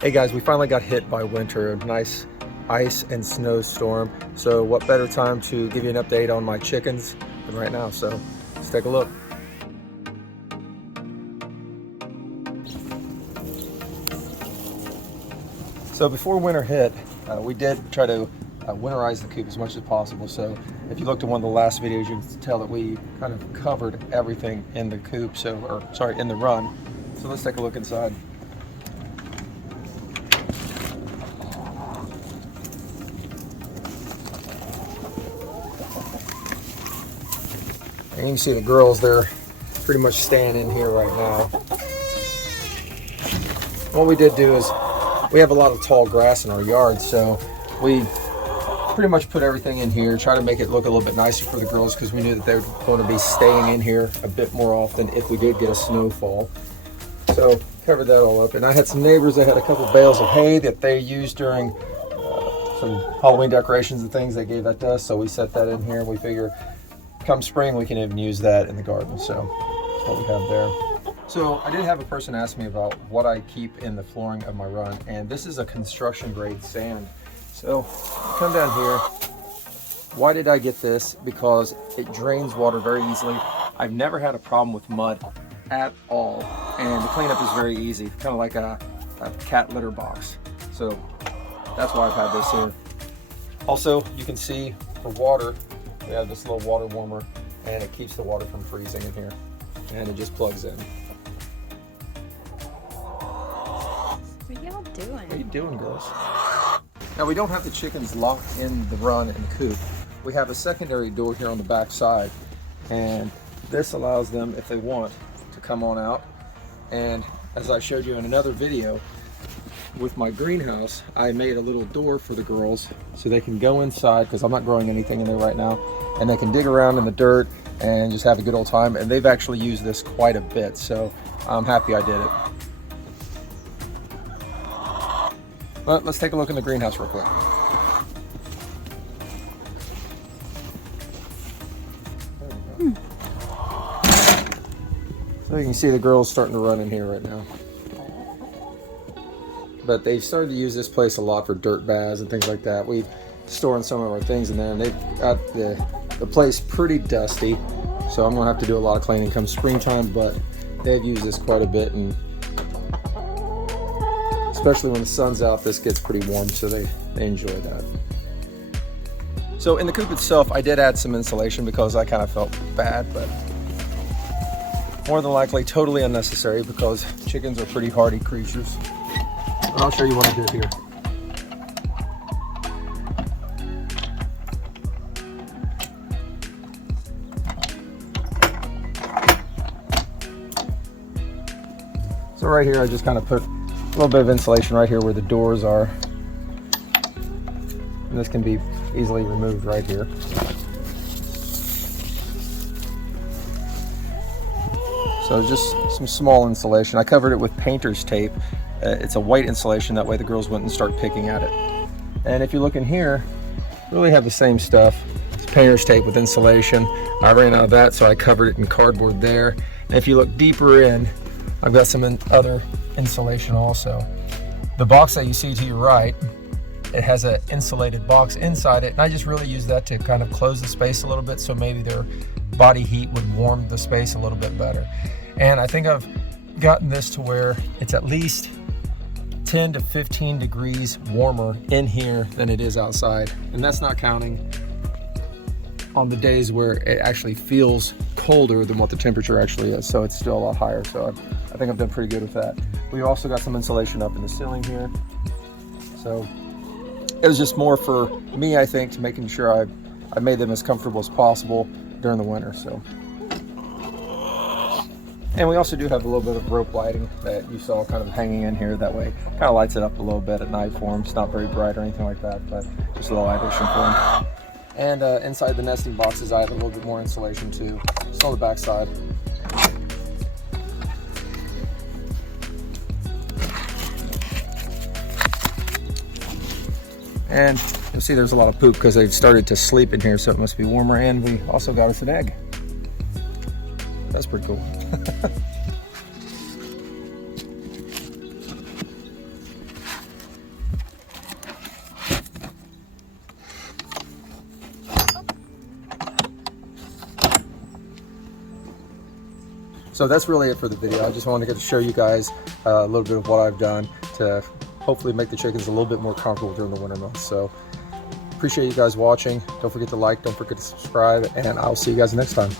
Hey guys, we finally got hit by winter, a nice ice and snowstorm. So what better time to give you an update on my chickens than right now. So let's take a look. So before winter hit, we did try to winterize the coop as much as possible. So if you looked at one of the last videos, you can tell that we kind of covered everything in the coop, in the run. So let's take a look inside. And you can see the girls, they're pretty much staying in here right now. What we did do is, we have a lot of tall grass in our yard, so we pretty much put everything in here, try to make it look a little bit nicer for the girls, because we knew that they were going to be staying in here a bit more often if we did get a snowfall. So covered that all up, and I had some neighbors that had a couple bales of hay that they used during some Halloween decorations and things. They gave that to us, so we set that in here, and we figure come spring we can even use that in the garden. So that's what we have there. So I did have a person ask me about what I keep in the flooring of my run, and this is a construction grade sand. So come down here. Why did I get this? Because it drains water very easily. I've never had a problem with mud at all, and the cleanup is very easy, kind of like a cat litter box. So that's why I've had this here. Also, you can see for water, we have this little water warmer, and it keeps the water from freezing in here, and it just plugs in. What are y'all doing? What are you doing, girls? Now, we don't have the chickens locked in the run and coop. We have a secondary door here on the back side, and this allows them, if they want, to come on out. And as I showed you in another video, with my greenhouse, I made a little door for the girls so they can go inside, because I'm not growing anything in there right now, and they can dig around in the dirt and just have a good old time. And they've actually used this quite a bit, so I'm happy I did it. But let's take a look in the greenhouse real quick. So you can see the girls starting to run in here right now. But they've started to use this place a lot for dirt baths and things like that. We've storing some of our things in there, and they've got the place pretty dusty. So I'm gonna have to do a lot of cleaning come springtime, but they've used this quite a bit, and especially when the sun's out, this gets pretty warm, so they enjoy that. So in the coop itself, I did add some insulation because I kind of felt bad, but more than likely totally unnecessary because chickens are pretty hardy creatures. But I'll show you what I did here. So right here, I just kind of put a little bit of insulation right here where the doors are. And this can be easily removed right here. So just some small insulation. I covered it with painter's tape. It's a white insulation, that way the girls wouldn't start picking at it. And if you look in here, really have the same stuff. It's painter's tape with insulation. I ran out of that, so I covered it in cardboard there. And if you look deeper in, I've got some other insulation also. The box that you see to your right, it has an insulated box inside it, and I just really use that to kind of close the space a little bit, so maybe their body heat would warm the space a little bit better. And I think I've gotten this to where it's at least 10 to 15 degrees warmer in here than it is outside. And that's not counting on the days where it actually feels colder than what the temperature actually is. So it's still a lot higher. So I think I've done pretty good with that. We also got some insulation up in the ceiling here. So it was just more for me, I think, to making sure I made them as comfortable as possible during the winter. So. And we also do have a little bit of rope lighting that you saw kind of hanging in here. That way, kind of lights it up a little bit at night for them. It's not very bright or anything like that, but just a little addition for them. And inside the nesting boxes, I have a little bit more insulation too. Just on the back side. And you'll see there's a lot of poop because they've started to sleep in here, so it must be warmer. And we also got us an egg. That's pretty cool. So that's really it for the video. I just wanted to get to show you guys a little bit of what I've done to hopefully make the chickens a little bit more comfortable during the winter months. So appreciate you guys watching. Don't forget to like, don't forget to subscribe, and I'll see you guys next time.